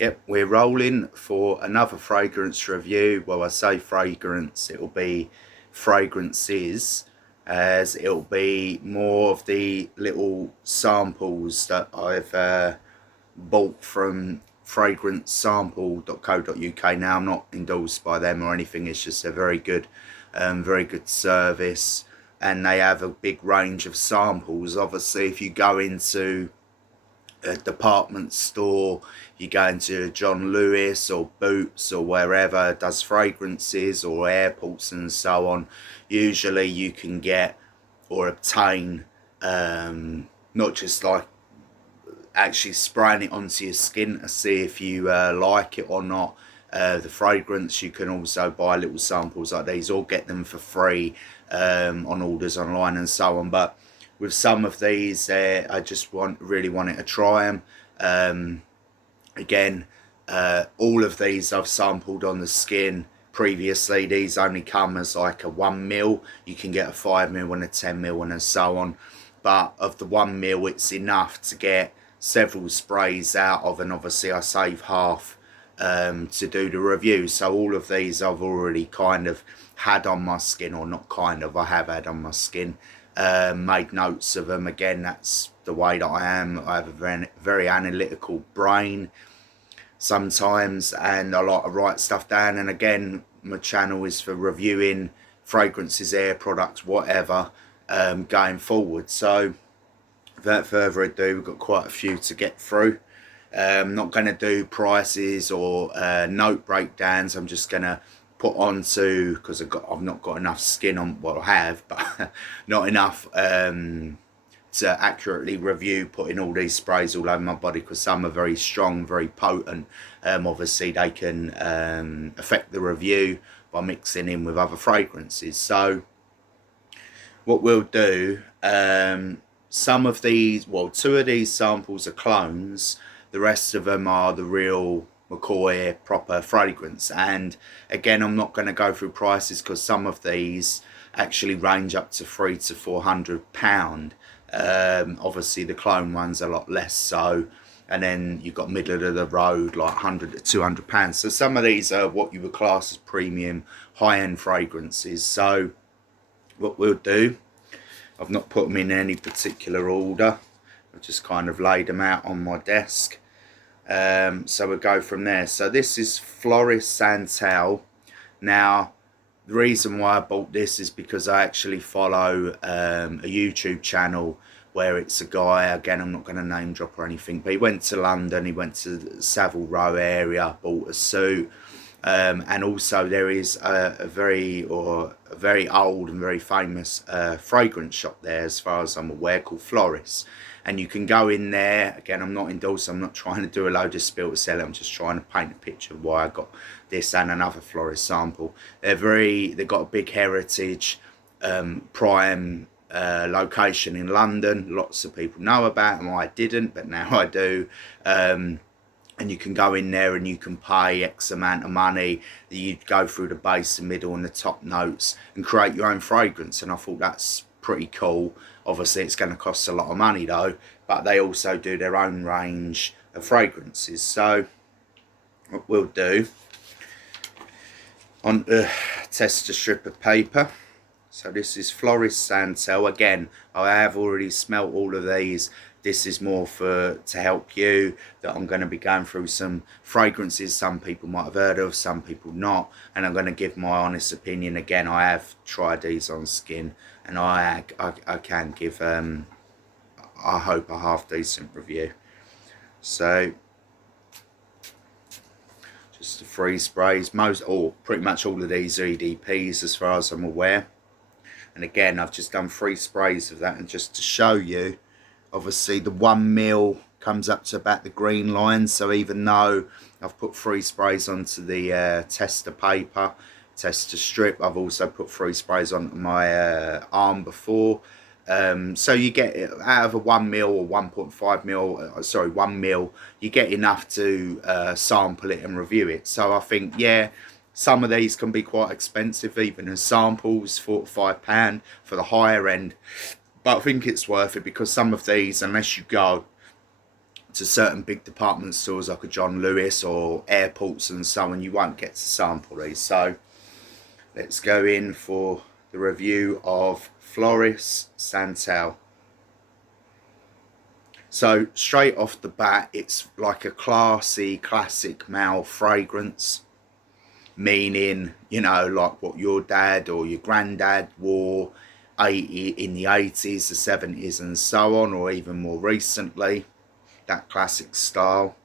Yep, we're rolling for another fragrance review. Well, I say fragrance, it'll be fragrances, as it'll be more of the little samples that I've bought from fragrancesample.co.uk. Now, I'm not endorsed by them or anything, it's just a very good service, and they have a big range of samples. Obviously, if you go into a department store, you go into John Lewis or Boots or wherever does fragrances, or airports and so on, usually you can get or obtain not just like actually spraying it onto your skin to see if you like it or not. The fragrance, you can also buy little samples like these or get them for free on orders online and so on. But with some of these, I just really wanted to try them. Again, all of these I've sampled on the skin previously. These only come as like a 1 ml. You can get a 5 ml and a 10 ml and so on. But of the 1 ml, it's enough to get several sprays out of, and obviously I save half to do the review. So all of these I've already kind of had on my skin, or not kind of, I have had on my skin. Made notes of them. Again, that's the way that I am. I have a very analytical brain sometimes, and I like to write stuff down. And again, my channel is for reviewing fragrances, hair products, whatever, going forward. So without further ado, we've got quite a few to get through. I'm not going to do prices or note breakdowns. I'm just going to put onto, because I've not got enough skin on, well, I have, but not enough to accurately review putting all these sprays all over my body, because some are very strong, very potent. Obviously they can affect the review by mixing in with other fragrances. So what we'll do, some of these, well, 2 of these samples are clones, the rest of them are the real McCoy proper fragrance. And again, I'm not going to go through prices, because some of these actually range up to £300 to £400. Obviously the clone ones are a lot less so, and then you've got middle of the road like £100 to £200. So some of these are what you would class as premium high-end fragrances. So what we'll do, I've not put them in any particular order, I've just kind of laid them out on my desk. So we'll go from there. So this is Floris Santal. Now, the reason why I bought this is because I actually follow a YouTube channel where it's a guy, again, I'm not going to name drop or anything, but he went to London, he went to the Savile Row area, bought a suit. And also there is a very old and very famous fragrance shop there, as far as I'm aware, called Floris. And you can go in there. Again, I'm not endorsed, I'm not trying to do a load of spill to sell, I'm just trying to paint a picture of why I got this and another Floris sample. They've got a big heritage prime location in London. Lots of people know about them. I didn't, but now I do. And you can go in there and you can pay X amount of money. You go through the base, the middle and the top notes and create your own fragrance. And I thought that's pretty cool. Obviously it's going to cost a lot of money though, but they also do their own range of fragrances. So what we'll do, on tester strip of paper. So this is Floris Santal. Again, I have already smelt all of these. This is more to help you, that I'm going to be going through some fragrances some people might have heard of, some people not, and I'm going to give my honest opinion. Again, I have tried these on skin, and I can give I hope a half decent review. So just the 3 sprays, pretty much all of these are EDPs as far as I'm aware. And again, I've just done 3 sprays of that, and just to show you, obviously the 1 ml comes up to about the green line. So even though I've put 3 sprays onto the tester paper, tester strip, I've also put 3 sprays onto my arm before. So you get, out of a 1 ml or 1.5 ml, sorry, 1 ml, you get enough to sample it and review it. So I think, yeah, some of these can be quite expensive, even as samples, £4 to £5 for the higher end. But I think it's worth it, because some of these, unless you go to certain big department stores like a John Lewis or airports and so on, you won't get to sample these. So let's go in for the review of Floris Santal. So straight off the bat, it's like a classy, classic male fragrance, meaning, you know, like what your dad or your granddad wore in the 80s, the 70s and so on, or even more recently, that classic style.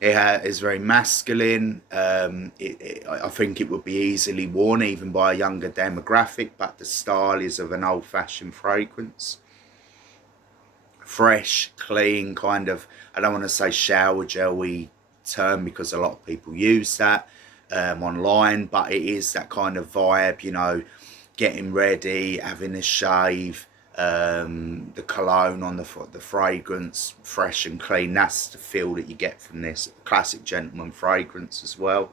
It is very masculine. I think it would be easily worn even by a younger demographic, but the style is of an old-fashioned fragrance. Fresh, clean, kind of, I don't want to say shower gel-y term because a lot of people use that online, but it is that kind of vibe, you know, getting ready, having a shave, the cologne on the fragrance, fresh and clean. That's the feel that you get from this classic gentleman fragrance as well.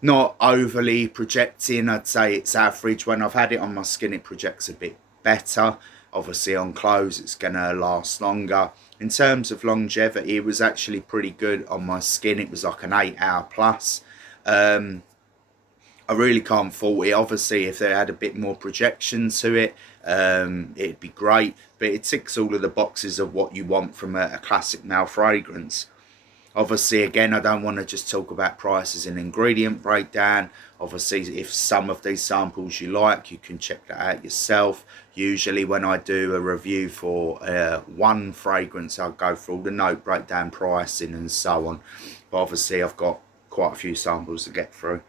Not overly projecting, I'd say it's average. When I've had it on my skin, it projects a bit better. Obviously on clothes it's gonna last longer. In terms of longevity, it was actually pretty good on my skin. It was like an 8-hour plus. I really can't fault it. Obviously, if they had a bit more projection to it, it'd be great. But it ticks all of the boxes of what you want from a classic male fragrance. Obviously, again, I don't want to just talk about prices and ingredient breakdown. Obviously, if some of these samples you like, you can check that out yourself. Usually when I do a review for one fragrance, I'll go through all the note breakdown, pricing and so on. But obviously, I've got quite a few samples to get through.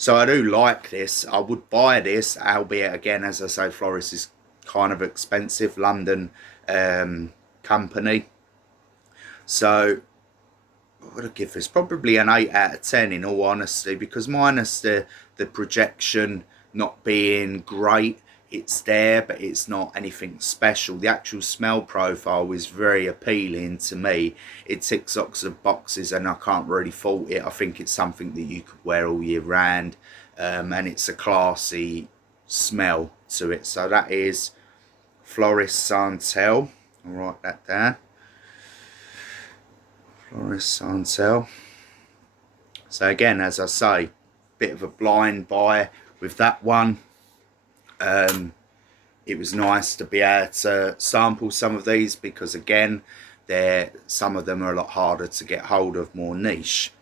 So I do like this. I would buy this, albeit again, as I say, Floris is kind of expensive, London company. So what would I give this? Probably an 8 out of 10 in all honesty, because minus the projection not being great, it's there, but it's not anything special. The actual smell profile is very appealing to me. It ticks lots of boxes and I can't really fault it. I think it's something that you could wear all year round, and it's a classy smell to it. So that is Floris Santal. I'll write that down. Floris Santal. So again, as I say, bit of a blind buy with that one. It was nice to be able to sample some of these because again, some of them are a lot harder to get hold of, more niche.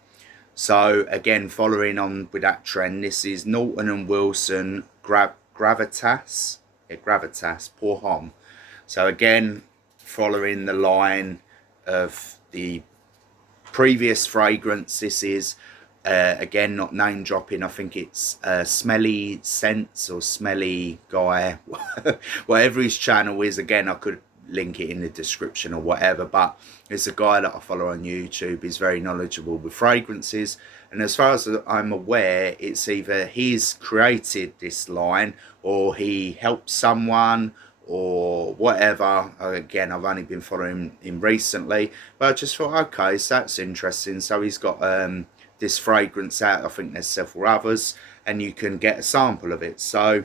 So again, following on with that trend, this is Norton and Wilson Gravitas, Gravitas Parfum. So again, following the line of the previous fragrance, this is again, not name dropping, I think it's Smelly Scents or Smelly Guy, whatever his channel is. Again, I could link it in the description or whatever, but it's a guy that I follow on YouTube. He's very knowledgeable with fragrances, and as far as I'm aware, it's either he's created this line or he helped someone or whatever. Again, I've only been following him recently, but I just thought, okay, so that's interesting. So he's got this fragrance out. I think there's several others, and you can get a sample of it. So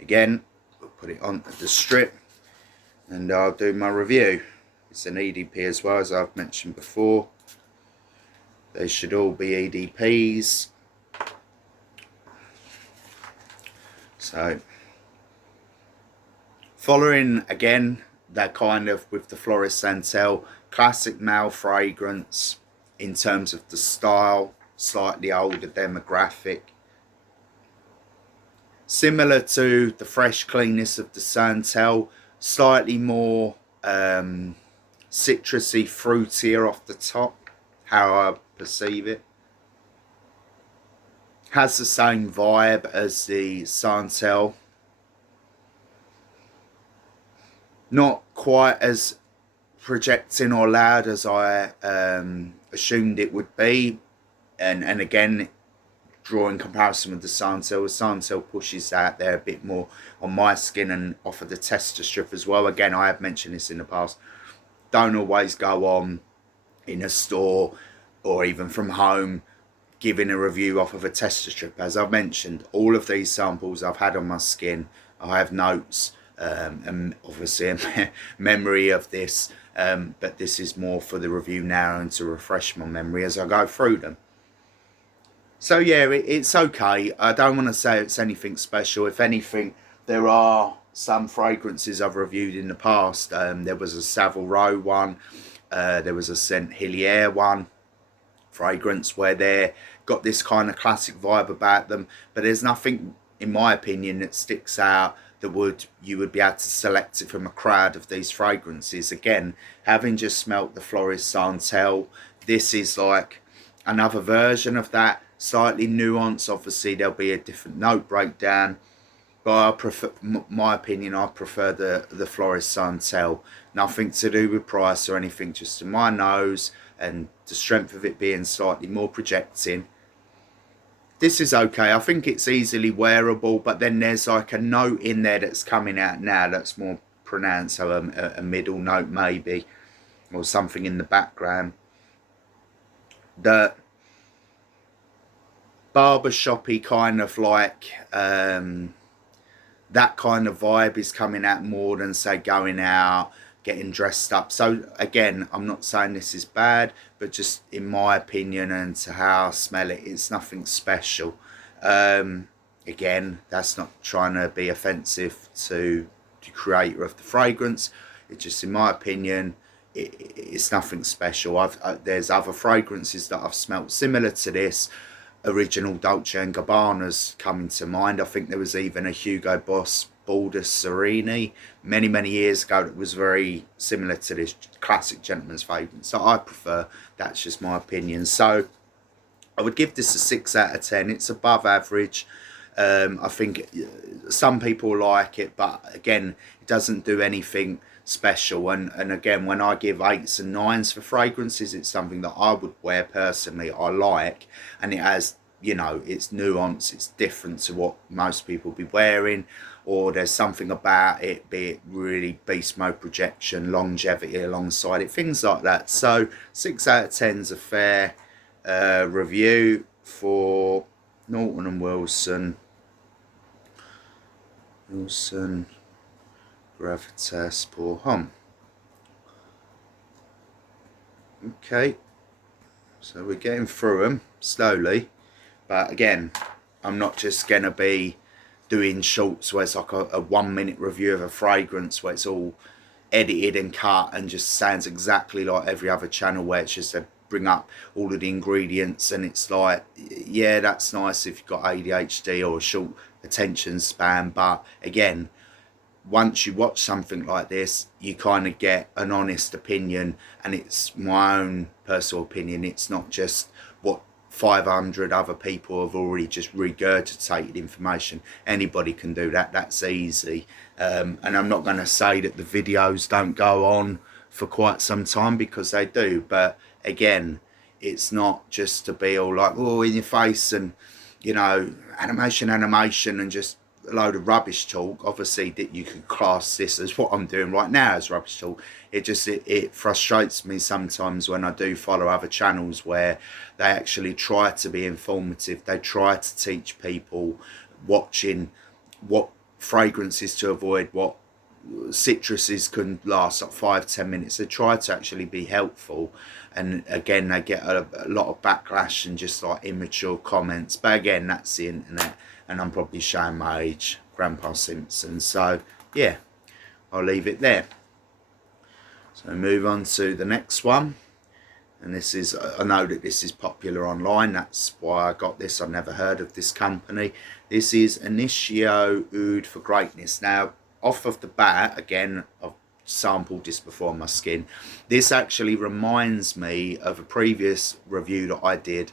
again, we'll put it on the strip and I'll do my review. It's an EDP as well, as I've mentioned before. They should all be EDPs. So following again that kind of with the Floris Santal, classic male fragrance in terms of the style, slightly older demographic. Similar to the fresh cleanness of the Santal, slightly more citrusy, fruitier off the top, how I perceive it. Has the same vibe as the Santal. Not quite as projecting or loud as I assumed it would be, and again, drawing comparison with the Santal pushes out there a bit more on my skin and off of the tester strip as well. Again, I have mentioned this in the past, don't always go on in a store or even from home giving a review off of a tester strip. As I've mentioned, all of these samples I've had on my skin, I have notes and obviously a memory of this, but this is more for the review now and to refresh my memory as I go through them. So yeah, it's okay. I don't want to say it's anything special. If anything, there are some fragrances I've reviewed in the past. There was a Savile Row one, there was a Santal one fragrance where they got this kind of classic vibe about them, but there's nothing, in my opinion, that sticks out that you would be able to select it from a crowd of these fragrances. Again, having just smelt the Floris Santal, this is like another version of that, slightly nuanced. Obviously there'll be a different note breakdown, but I prefer, my opinion, I prefer the Floris Santal. Nothing to do with price or anything, just to my nose and the strength of it being slightly more projecting. This is okay. I think it's easily wearable, but then there's like a note in there that's coming out now that's more pronounced, so a middle note maybe, or something in the background. The barbershoppy kind of like that kind of vibe is coming out more than, say, going out, getting dressed up. So again, I'm not saying this is bad, but just in my opinion and to how I smell it, it's nothing special. Again, that's not trying to be offensive to the creator of the fragrance. It's just, in my opinion, it's nothing special. There's other fragrances that I've smelt similar to this. Original Dolce & Gabbana's coming to mind. I think there was even a Hugo Boss Baldur Serini many years ago that was very similar to this classic gentleman's fragrance. So I prefer, that's just my opinion. So I would give this a 6 out of 10. It's above average. I think some people like it, but again, it doesn't do anything special. And again, when I give 8s and 9s for fragrances, it's something that I would wear personally. I like, and it has, you know, it's nuance, it's different to what most people be wearing, or there's something about it, be it really beast mode projection, longevity alongside it, things like that. So 6 out of 10 is a fair review for Norton and Wilson Gravitas Parfum. Okay, so we're getting through them slowly, but again, I'm not just gonna be doing shorts where it's like a 1 minute review of a fragrance where it's all edited and cut and just sounds exactly like every other channel where it's just a bring up all of the ingredients, and it's like, yeah, that's nice if you've got ADHD or a short attention span, but again, once you watch something like this, you kind of get an honest opinion, and it's my own personal opinion. It's not just what 500 other people have already just regurgitated information. Anybody can do that. That's easy. And I'm not going to say that the videos don't go on for quite some time, because they do, but again, it's not just to be all like, oh, in your face and, you know, animation and just a load of rubbish talk. Obviously that you could class this as what I'm doing right now as rubbish talk. It frustrates me sometimes when I do follow other channels where they actually try to be informative. They try to teach people watching what fragrances to avoid, what citruses can last like 5-10 minutes. They try to actually be helpful, and again, they get a lot of backlash and just like immature comments. But again, that's the internet, and I'm probably showing my age, Grandpa Simpson. So yeah, I'll leave it there. So move on to the next one, and this is, I know that this is popular online, that's why I got this. I've never heard of this company. This is Initio Oud for Greatness. Now, off of the bat, again, I've sampled this before on my skin. This actually reminds me of a previous review that I did,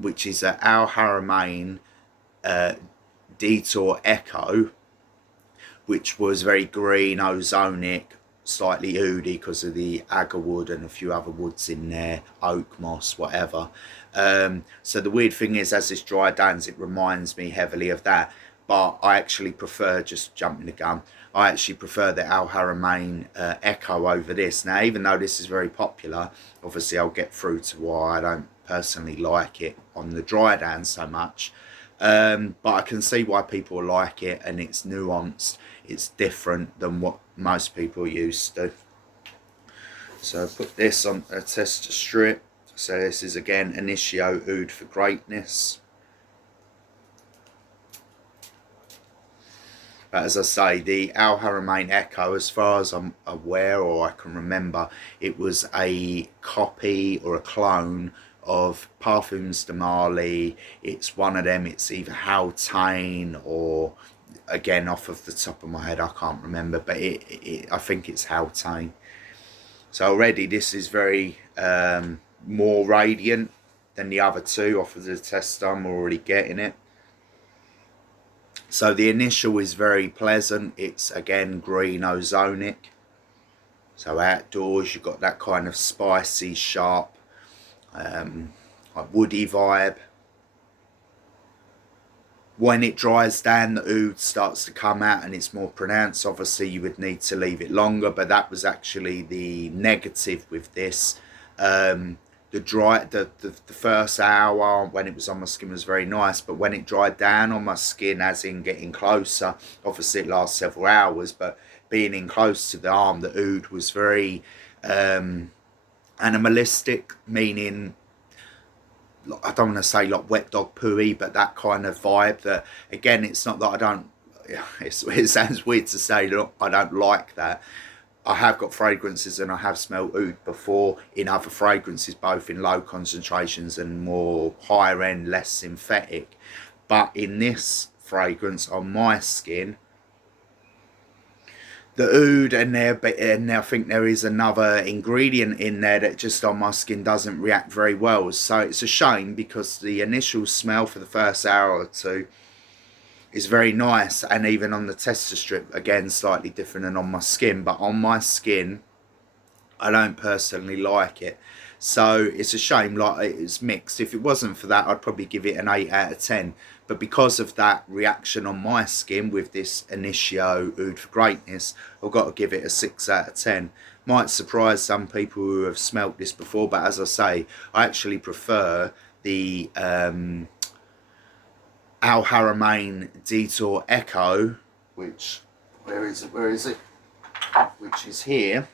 which is Al Haramain Detour Echo, which was very green, ozonic, slightly oody because of the agar wood and a few other woods in there, oak, moss, whatever. So the weird thing is, as this dry downs, it reminds me heavily of that. But I actually prefer, just jumping the gun, I actually prefer the Al Haramain Echo over this. Now, even though this is very popular, obviously I'll get through to why I don't personally like it on the dry down so much. But I can see why people like it, and it's nuanced. it's different than what most people are used to. So put this on a tester strip. So this is again Initio Oud for Greatness. But as I say, the Al Haramain Echo, as far as I'm aware or I can remember, it was a copy or a clone of Parfums de Marly. It's one of them. It's either Haldane or, again, off of the top of my head, I can't remember. But I think it's Haldane. So already this is very more radiant than the other two off of the tester. I'm already getting it. So the initial is very pleasant. It's again green ozonic. So outdoors you've got that kind of spicy, sharp, like woody vibe. When it dries down, the oud starts to come out and it's more pronounced. Obviously you would need to leave it longer, but that was actually the negative with this. The first hour when it was on my skin was very nice, but when it dried down on my skin, as in getting closer, obviously it lasts several hours, but being in close to the arm, the oud was very animalistic, meaning, I don't want to say like wet dog pooey, but that kind of vibe. That again, it's not that I don't, it sounds weird to say, look, I don't like that. I have got fragrances and I have smelled oud before in other fragrances, both in low concentrations and more higher end, less synthetic. But in this fragrance on my skin, the oud and I think there is another ingredient in there that just on my skin doesn't react very well. So it's a shame, because the initial smell for the first hour or two is very nice, and even on the tester strip, again, slightly different than on my skin, but on my skin I don't personally like it. So it's a shame, like it's mixed. If it wasn't for that, I'd probably give it an 8 out of 10. But because of that reaction on my skin with this Initio Oud for Greatness, I've got to give it a 6 out of 10. Might surprise some people who have smelt this before, but as I say, I actually prefer the Al Haramain Detour Echo, which, where is it, which is here.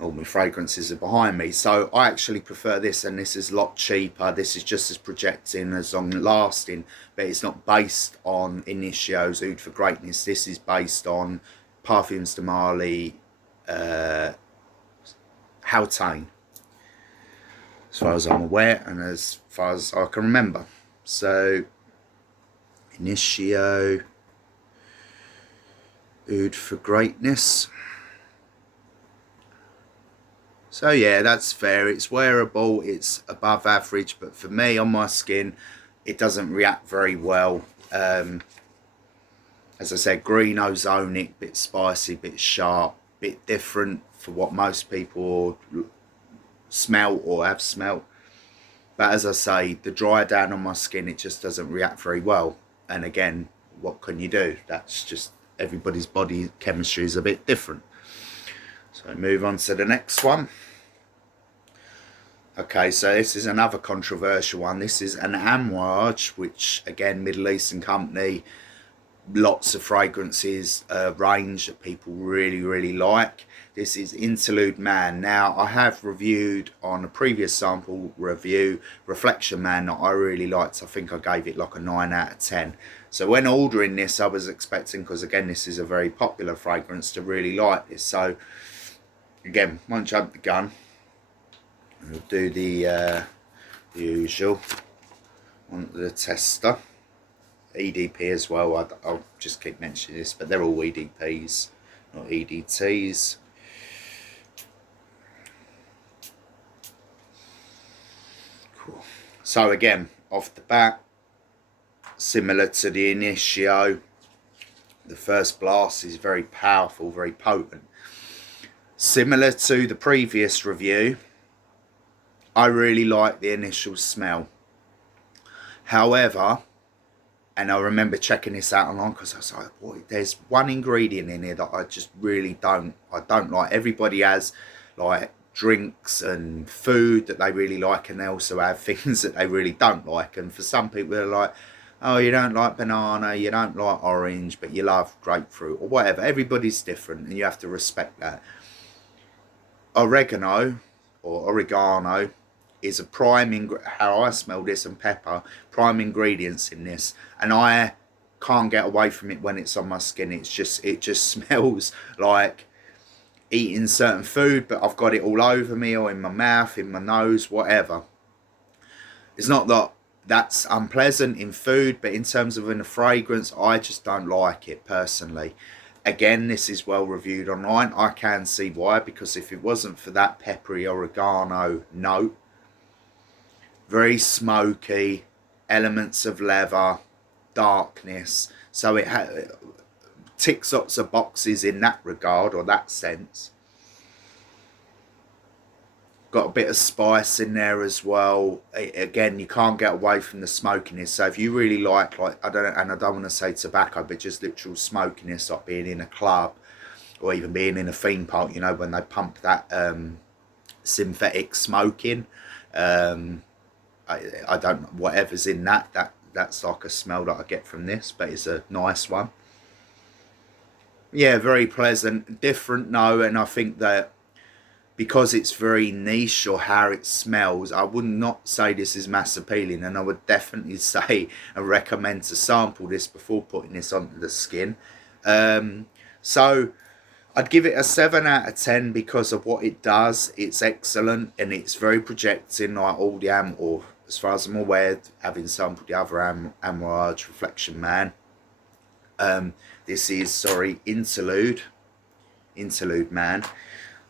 All my fragrances are behind me, so I actually prefer this, and this is a lot cheaper. This is just as projecting, as long lasting, but it's not based on Initio's Oud for Greatness. This is based on Parfums de Marly Haldane, as far as I'm aware and as far as I can remember. So Initio Oud for Greatness. So yeah, that's fair. It's wearable, it's above average, but for me, on my skin, it doesn't react very well. As I said, green ozonic, bit spicy, bit sharp, bit different for what most people smell or have smelt. But as I say, the dry down on my skin, it just doesn't react very well. And again, what can you do? That's just, everybody's body chemistry is a bit different. So move on to the next one. Okay, so this is another controversial one. This is an Amouage, which again, Middle Eastern company, lots of fragrances range that people really like. This is Interlude Man. Now, I have reviewed on a previous sample review Reflection Man that I really liked. I think I gave it like a 9 out of 10. So when ordering this, I was expecting, because again, this is a very popular fragrance, to really like this. So again, won't jump the gun. We'll do the usual on the tester. EDP as well. I'll just keep mentioning this, but they're all EDPs, not EDTs. Cool. So again, off the bat, similar to the Initio, the first blast is very powerful, very potent. Similar to the previous review, I really like the initial smell. However, and I remember checking this out online, because I was like, boy, there's one ingredient in here that I just really don't like. Everybody has like drinks and food that they really like, and they also have things that they really don't like. And for some people, they're like, oh, you don't like banana, you don't like orange, but you love grapefruit or whatever. Everybody's different, and you have to respect that. Oregano or oregano is a how I smell this, and pepper, prime ingredients in this, and I can't get away from it when it's on my skin. It just smells like eating certain food, but I've got it all over me or in my mouth, in my nose, whatever. It's not that that's unpleasant in food, but in terms of in a fragrance, I just don't like it personally. Again, this is well reviewed online. I can see why, because if it wasn't for that peppery oregano note, very smoky, elements of leather, darkness, so it ticks lots of boxes in that regard or that sense. Got a bit of spice in there as well. Again, you can't get away from the smokiness. So if you really like I don't know, and I don't want to say tobacco, but just literal smokiness, like being in a club or even being in a theme park, you know, when they pump that synthetic smoke in. I don't know, whatever's in that's like a smell that I get from this, but it's a nice one. Yeah, very pleasant, different, no, and I think that because it's very niche or how it smells, I would not say this is mass appealing, and I would definitely say and recommend to sample this before putting this onto the skin. So I'd give it a 7 out of 10 because of what it does. It's excellent, and it's very projecting, like all the or as far as I'm aware, having sampled the other Amouage Reflection Man. This is, sorry, Interlude Man.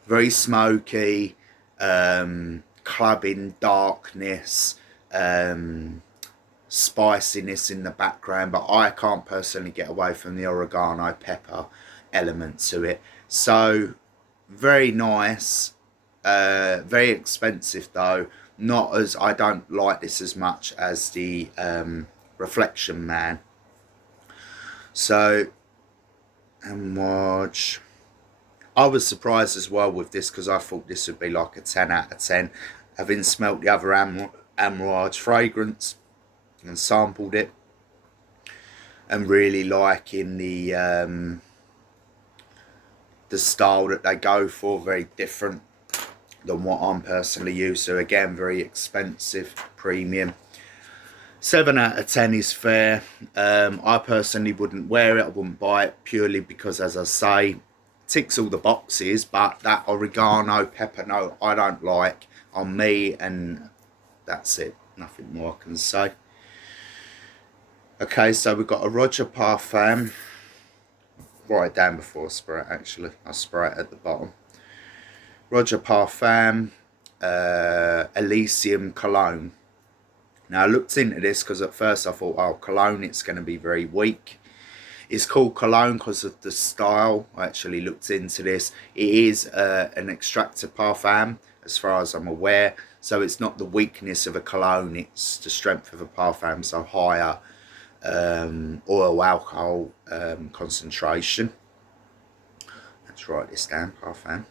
Very smoky, clubbing, darkness, spiciness in the background, but I can't personally get away from the oregano pepper element to it. So very nice, very expensive though. Not as, I don't like this as much as the Reflection Man. So, and watch. I was surprised as well with this because I thought this would be like a 10 out of 10. Having smelt the other Amouage fragrance and sampled it, and really liking the style that they go for, very different than what I'm personally used to. Again, very expensive, premium. 7 out of 10 is fair. I personally wouldn't wear it, I wouldn't buy it, purely because, as I say, ticks all the boxes, but that oregano pepper note I don't like on me, and that's it, nothing more I can say. Okay, so we've got a Roja Parfum. Write it down before I spray it, actually. I'll spray it at the bottom. Roja Parfum Elysium Cologne. Now I looked into this because at first I thought, oh, cologne, it's going to be very weak. It's called cologne because of the style. I actually looked into this. It is an extractor parfum, as far as I'm aware. So it's not the weakness of a cologne, it's the strength of a parfum, so higher oil alcohol concentration. Let's write this down, parfum.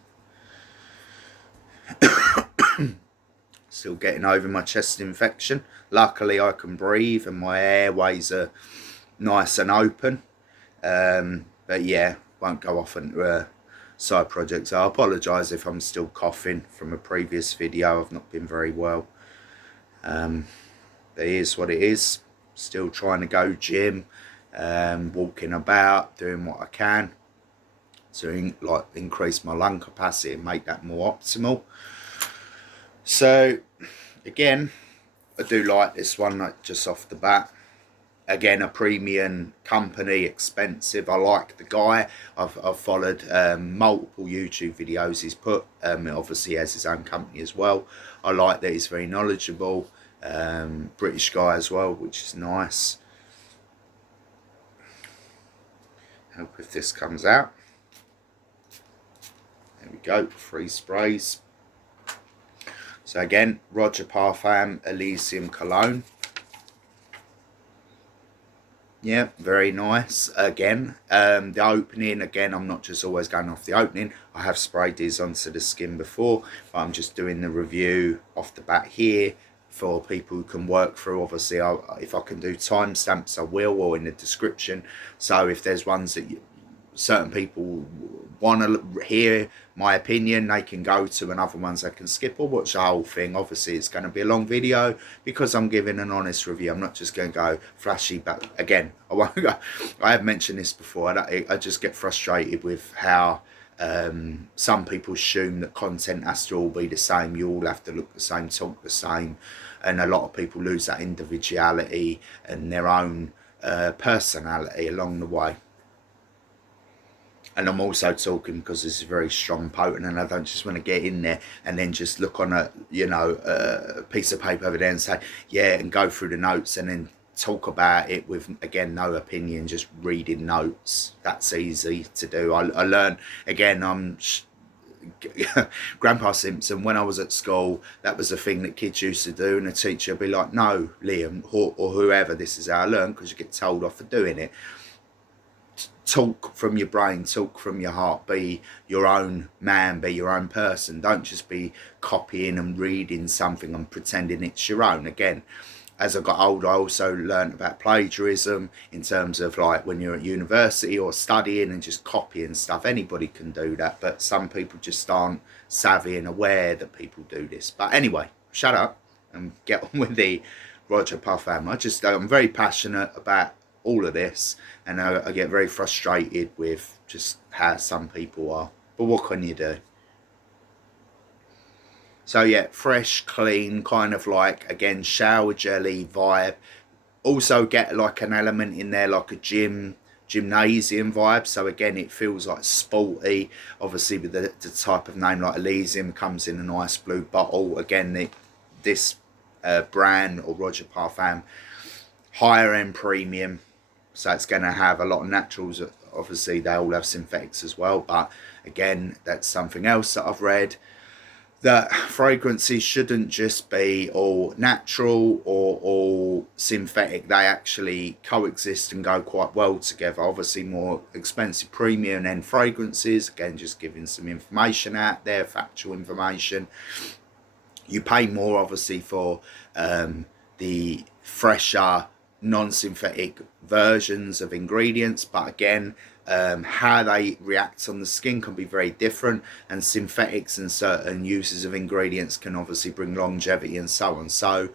Still getting over my chest infection. Luckily I can breathe and my airways are nice and open. But yeah, won't go off into side projects. I apologise if I'm still coughing from a previous video. I've not been very well. It is what it is. Still trying to go gym, walking about, doing what I can to increase my lung capacity and make that more optimal. So again, I do like this one, like, just off the bat. Again, a premium company, expensive. I like the guy. I've followed multiple YouTube videos he's put. Obviously he has his own company as well. I like that he's very knowledgeable. British guy as well, which is nice. Hope if this comes out. There we go, 3 sprays. So again, Roja Parfum Elysium Cologne. Yeah, very nice. Again, the opening, again, I'm not just always going off the opening. I have sprayed these onto the skin before, but I'm just doing the review off the bat here for people who can work through. Obviously, if I can do timestamps, I will, or in the description. So if there's ones that certain people want to hear my opinion, they can go to, and other ones they can skip or watch the whole thing. Obviously it's going to be a long video because I'm giving an honest review. I'm not just going to go flashy, but again, I won't go, I have mentioned this before, I just get frustrated with how some people assume that content has to all be the same, you all have to look the same, talk the same, and a lot of people lose that individuality and their own personality along the way. And I'm also talking because this is very strong, potent, and I don't just want to get in there and then just look on a, you know, a piece of paper over there and say, yeah, and go through the notes and then talk about it with, again, no opinion, just reading notes. That's easy to do. I learned, again, Grandpa Simpson, when I was at school, that was a thing that kids used to do, and the teacher would be like, no, Liam, or whoever, this is how I learn, because you get told off for doing it. Talk from your brain, talk from your heart, be your own man, be your own person. Don't just be copying and reading something and pretending it's your own. Again, as I got older, I also learned about plagiarism in terms of like when you're at university or studying and just copying stuff. Anybody can do that, but some people just aren't savvy and aware that people do this. But anyway, shut up and get on with the Roja Parfum. I'm very passionate about all of this, and I get very frustrated with just how some people are, but what can you do? So yeah, fresh, clean, kind of like, again, shower jelly vibe. Also get like an element in there like a gymnasium vibe, so again it feels like sporty. Obviously with the type of name like Elysium, comes in a nice blue bottle. Again, this brand, or Roja Parfum, higher end premium, so it's going to have a lot of naturals. Obviously they all have synthetics as well, but again, that's something else that I've read, that fragrances shouldn't just be all natural or all synthetic. They actually coexist and go quite well together. Obviously more expensive premium and fragrances, again just giving some information out there, factual information. You pay more obviously for the fresher non-synthetic versions of ingredients, but again, how they react on the skin can be very different, and synthetics and certain uses of ingredients can obviously bring longevity and so on. So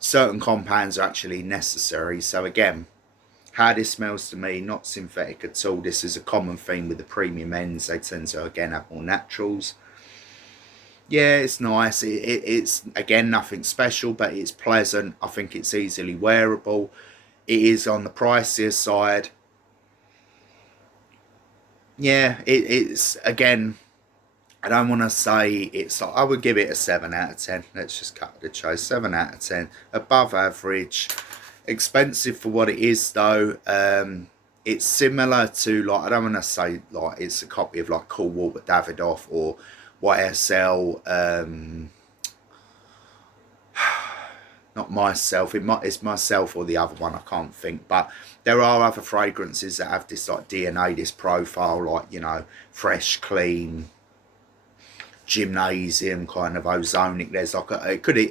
certain compounds are actually necessary. So again, how this smells to me, not synthetic at all. This is a common theme with the premium ends. They tend to again have more naturals. Yeah, it's nice. It's again nothing special, but it's pleasant. I think it's easily wearable. It is on the pricier side. Yeah, it's again, I don't want to say it's, I would give it a 7 out of 10. Let's just cut the chase. 7 out of 10. Above average. Expensive for what it is though. It's similar to, like, I don't want to say like it's a copy of like Cool Water Davidoff or YSL, not myself, it's myself or the other one, I can't think, but there are other fragrances that have this like DNA, this profile, like, you know, fresh, clean, gymnasium, kind of ozonic. There's like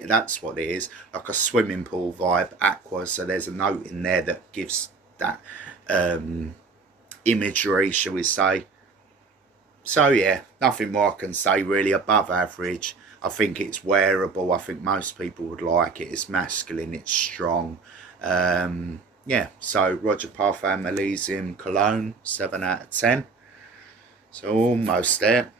that's what it is, like a swimming pool vibe, aqua. So there's a note in there that gives that imagery, shall we say. So yeah, nothing more I can say really. Above average. I think it's wearable. I think most people would like it. It's masculine, it's strong. Yeah, so Roja Parfum Elysium Cologne, 7 out of 10. So almost there.